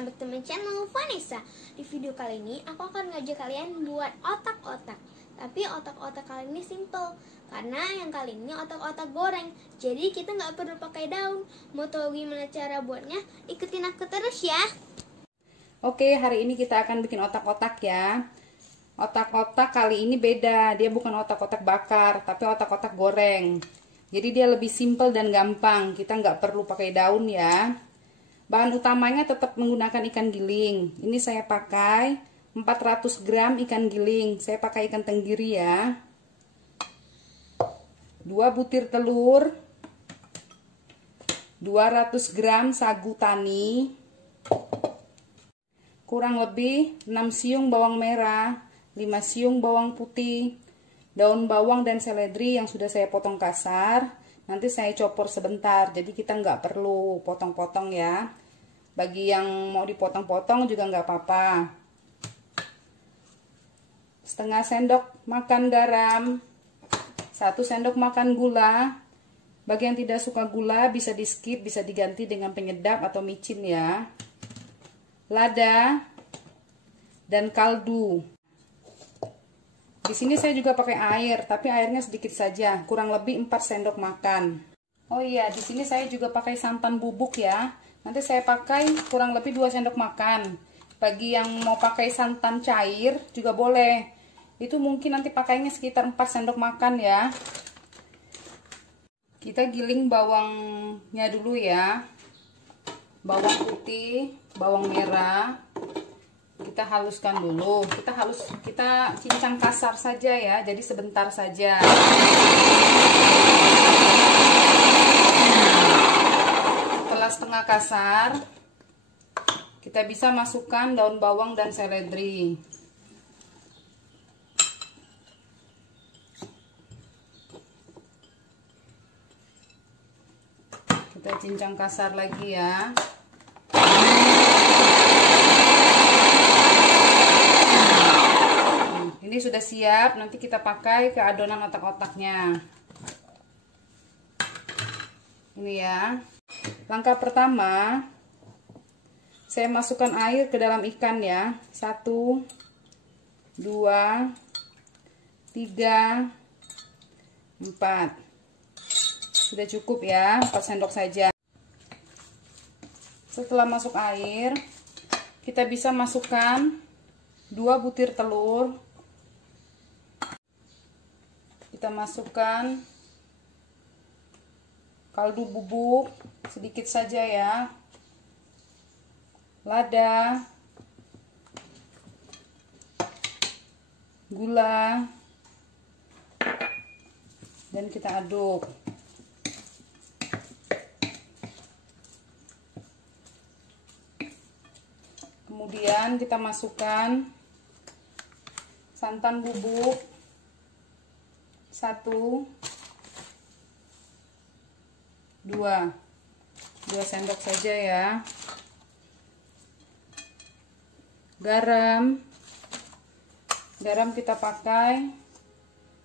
welcome back to my channel Vanessa. Di video kali ini aku akan ngajak kalian buat otak-otak. Tapi otak-otak kali ini simple, karena yang kali ini otak-otak goreng. Jadi kita nggak perlu pakai daun. Mau tahu gimana cara buatnya? Ikutin aku terus ya. Oke, hari ini kita akan bikin otak-otak ya. Otak-otak kali ini beda, dia bukan otak-otak bakar, tapi otak-otak goreng. Jadi dia lebih simple dan gampang, kita nggak perlu pakai daun ya. Bahan utamanya tetap menggunakan ikan giling. Ini saya pakai 400 gram ikan giling, saya pakai ikan tenggiri ya. 2 butir telur, 200 gram sagu tani, kurang lebih 6 siung bawang merah, 5 siung bawang putih, daun bawang dan seledri yang sudah saya potong kasar. Nanti saya copor sebentar, jadi kita nggak perlu potong-potong ya. Bagi yang mau dipotong-potong juga nggak apa-apa. Setengah sendok makan garam, 1 sendok makan gula. Bagi yang tidak suka gula bisa di skip, bisa diganti dengan penyedap atau micin ya. Lada dan kaldu. Di sini saya juga pakai air, tapi airnya sedikit saja, kurang lebih 4 sendok makan. Oh iya, di sini saya juga pakai santan bubuk ya. Nanti saya pakai kurang lebih 2 sendok makan. Bagi yang mau pakai santan cair juga boleh. Itu mungkin nanti pakainya sekitar 4 sendok makan ya. Kita giling bawangnya dulu ya. Bawang putih, bawang merah. Kita haluskan dulu. Kita cincang kasar saja ya. Jadi sebentar saja. Setelah setengah kasar, kita bisa masukkan daun bawang dan seledri. Kita cincang kasar lagi ya. Ini sudah siap, nanti kita pakai ke adonan otak-otaknya. Ini ya. Langkah pertama, saya masukkan air ke dalam ikan ya. 1, 2, 3, 4. Sudah cukup ya, 4 sendok saja. Setelah masuk air, kita bisa masukkan 2 butir telur. Kita masukkan kaldu bubuk sedikit saja ya, lada, gula, dan kita aduk. Kemudian kita masukkan santan bubuk 1, 2 sendok saja ya. Garam kita pakai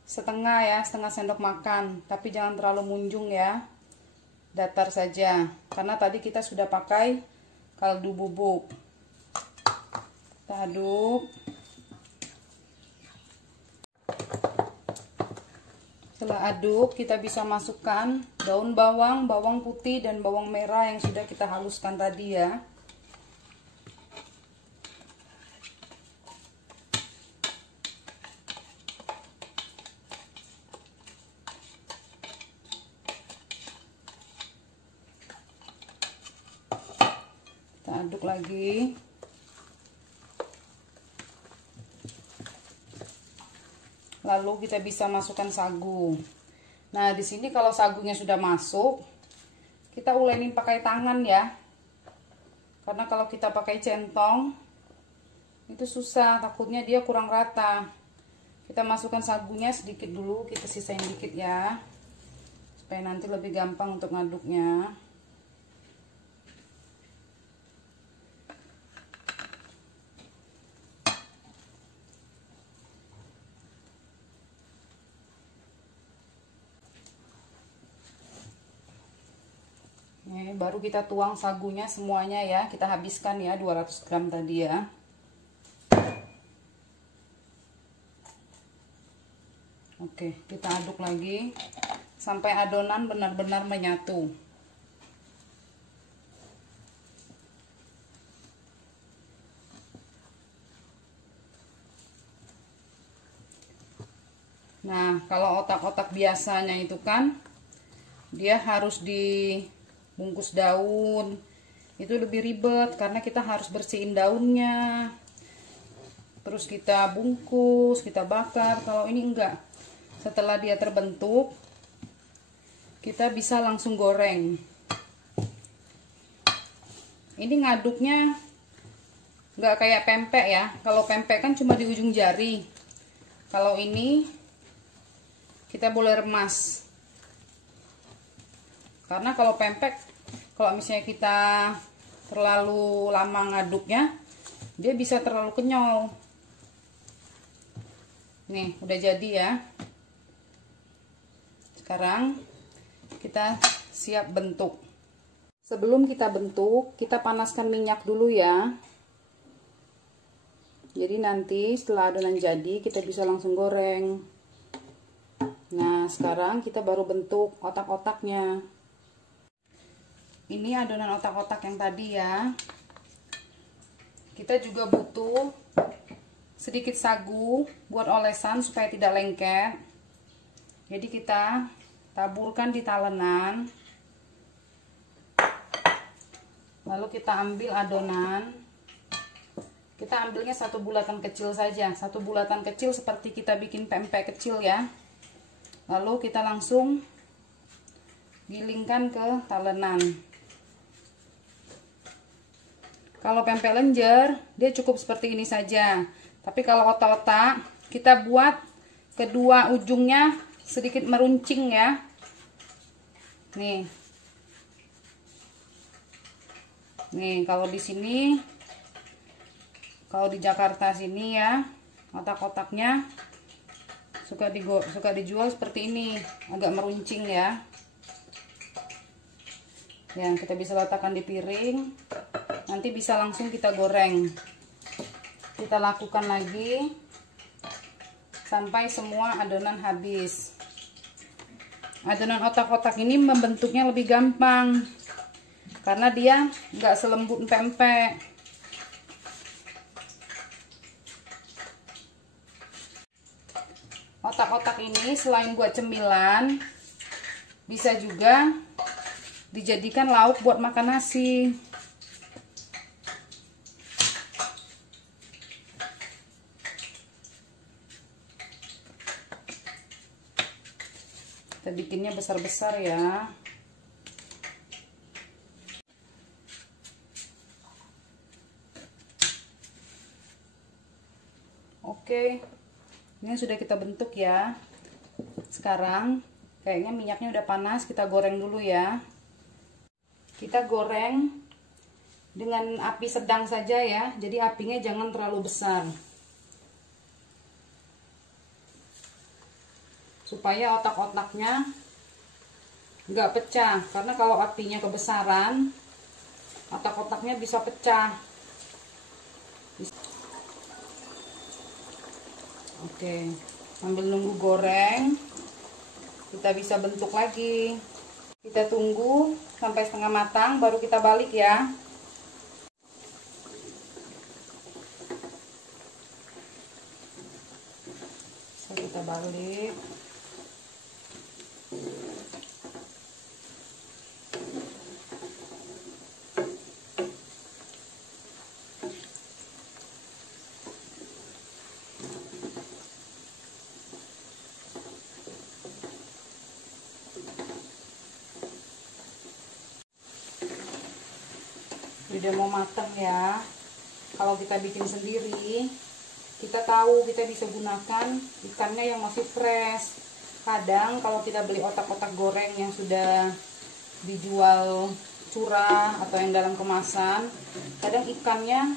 setengah ya, setengah sendok makan, tapi jangan terlalu munjung ya, datar saja karena tadi kita sudah pakai kaldu bubuk. Kita aduk. Setelah aduk, kita bisa masukkan daun bawang, bawang putih, dan bawang merah yang sudah kita haluskan tadi ya. Kita aduk lagi. Lalu kita bisa masukkan sagu. Nah, di sini kalau sagunya sudah masuk, kita ulenin pakai tangan ya. Karena kalau kita pakai centong, itu susah, takutnya dia kurang rata. Kita masukkan sagunya sedikit dulu, kita sisain dikit ya. Supaya nanti lebih gampang untuk ngaduknya. baru kita tuang sagunya semuanya ya. Kita habiskan ya 200 gram tadi ya. Oke, kita aduk lagi sampai adonan benar-benar menyatu. Nah, kalau otak-otak biasanya itu kan dia harus dibungkus daun. Itu lebih ribet karena kita harus bersihin daunnya. Terus kita bungkus, kita bakar. Kalau ini enggak. Setelah dia terbentuk, kita bisa langsung goreng. Ini ngaduknya enggak kayak pempek ya. Kalau pempek kan cuma di ujung jari. Kalau ini kita boleh remas. Karena kalau pempek, kalau misalnya kita terlalu lama ngaduknya, dia bisa terlalu kenyal. Nih, udah jadi ya. Sekarang kita siap bentuk. Sebelum kita bentuk, kita panaskan minyak dulu ya. Jadi nanti setelah adonan jadi, kita bisa langsung goreng. Nah, sekarang kita baru bentuk otak-otaknya. Ini adonan otak-otak yang tadi ya. Kita juga butuh sedikit sagu buat olesan supaya tidak lengket. Jadi kita taburkan di talenan. Lalu kita ambil adonan. Kita ambilnya satu bulatan kecil saja. Satu bulatan kecil seperti kita bikin pempek kecil ya. Lalu kita langsung gilingkan ke talenan. Kalau pempek lenjer, dia cukup seperti ini saja. Tapi kalau otak-otak, kita buat kedua ujungnya sedikit meruncing ya. Nih. Nih, kalau di sini, kalau di Jakarta sini ya, otak-otaknya suka dijual seperti ini, agak meruncing ya. Yang kita bisa letakkan di piring, nanti bisa langsung kita goreng. Kita lakukan lagi sampai semua adonan habis. Adonan otak-otak ini membentuknya lebih gampang karena dia nggak selembut pempek. Otak-otak ini selain buat cemilan, bisa juga dijadikan lauk buat makan nasi. Kita bikinnya besar-besar ya. Oke. Ini sudah kita bentuk ya. Sekarang kayaknya minyaknya udah panas, kita goreng dulu ya. Kita goreng dengan api sedang saja ya. Jadi apinya jangan terlalu besar. Supaya otak-otaknya nggak pecah. Karena kalau apinya kebesaran, otak-otaknya bisa pecah. Oke, sambil nunggu goreng, kita bisa bentuk lagi. Kita tunggu sampai setengah matang, baru kita balik ya. So, kita balik. Udah mau matang ya. Kalau kita bikin sendiri, kita tahu kita bisa gunakan ikannya yang masih fresh. Kadang kalau kita beli otak-otak goreng yang sudah dijual curah atau yang dalam kemasan, kadang ikannya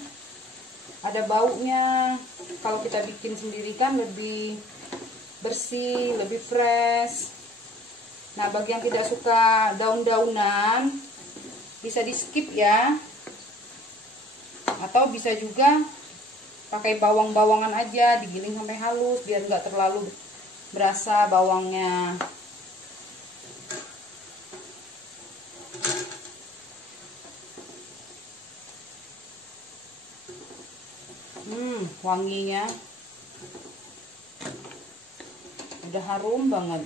ada baunya. Kalau kita bikin sendiri kan lebih bersih, lebih fresh. Nah, bagi yang tidak suka daun-daunan, bisa di skip ya, atau bisa juga pakai bawang-bawangan aja, digiling sampai halus biar nggak terlalu berasa bawangnya. Wanginya udah harum banget.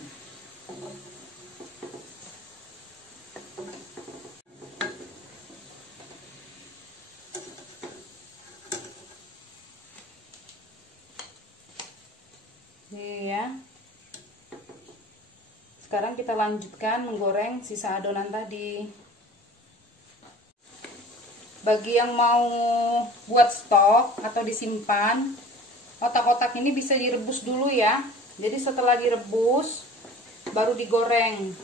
Nih ya. Sekarang kita lanjutkan menggoreng sisa adonan tadi. Bagi yang mau buat stok atau disimpan, otak-otak ini bisa direbus dulu ya. Jadi setelah direbus baru digoreng.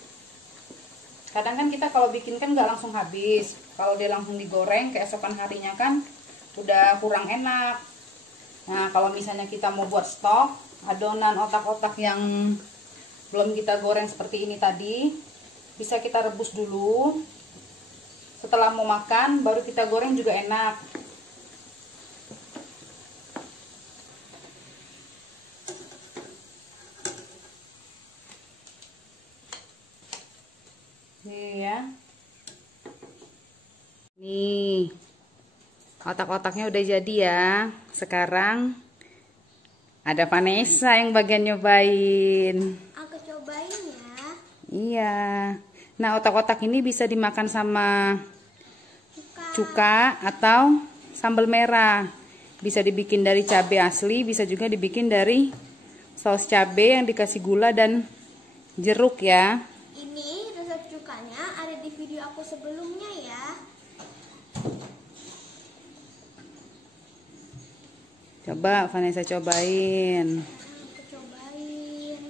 Kadang kan kita kalau bikin kan nggak langsung habis. Kalau dia langsung digoreng keesokan harinya kan udah kurang enak. Nah, kalau misalnya kita mau buat stok adonan otak-otak yang belum kita goreng seperti ini tadi, bisa kita rebus dulu. Setelah mau makan baru kita goreng juga enak. Nih ya. Nih. Otak-otaknya udah jadi ya. Sekarang ada Vanessa yang bagian nyobain. Aku cobain ya. Iya. Nah, otak-otak ini bisa dimakan sama cuka atau sambal merah. Bisa dibikin dari cabai asli, bisa juga dibikin dari saus cabai yang dikasih gula dan jeruk ya. Ini resep cukanya ada di video aku sebelumnya ya. Coba Vanessa cobain. Aku cobain.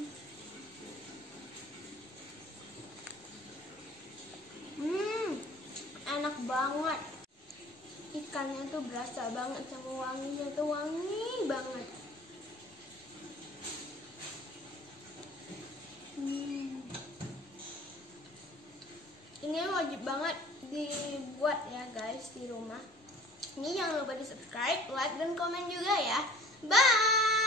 Enak banget. Ikannya tuh berasa banget sama wanginya tuh wangi banget. Ini wajib banget dibuat ya guys di rumah. Ini jangan lupa di subscribe, like, dan komen juga ya. Bye!